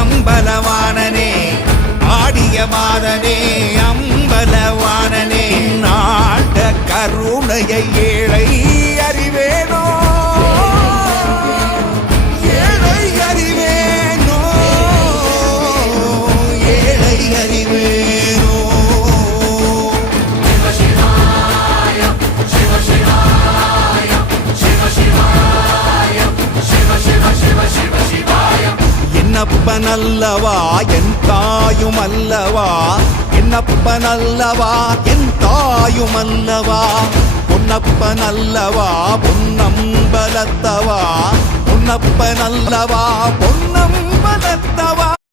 அம்பலவாணனே ஆடிய மாதனே அம்பலவாணனே நாட கருணையை ஏழை அறிவேனோ ஏழை அறிவேனோ ஏழை அறிவேனோ என்னப்பனல்லவா என் தாயும் அல்லவா என்னப்பனல்லவா என் தாயும் அல்லவா பொன்னப்பனல்லவா பொன்னம்பலத்தவா பொன்னப்பனல்லவா பொன்னம்பலத்தவா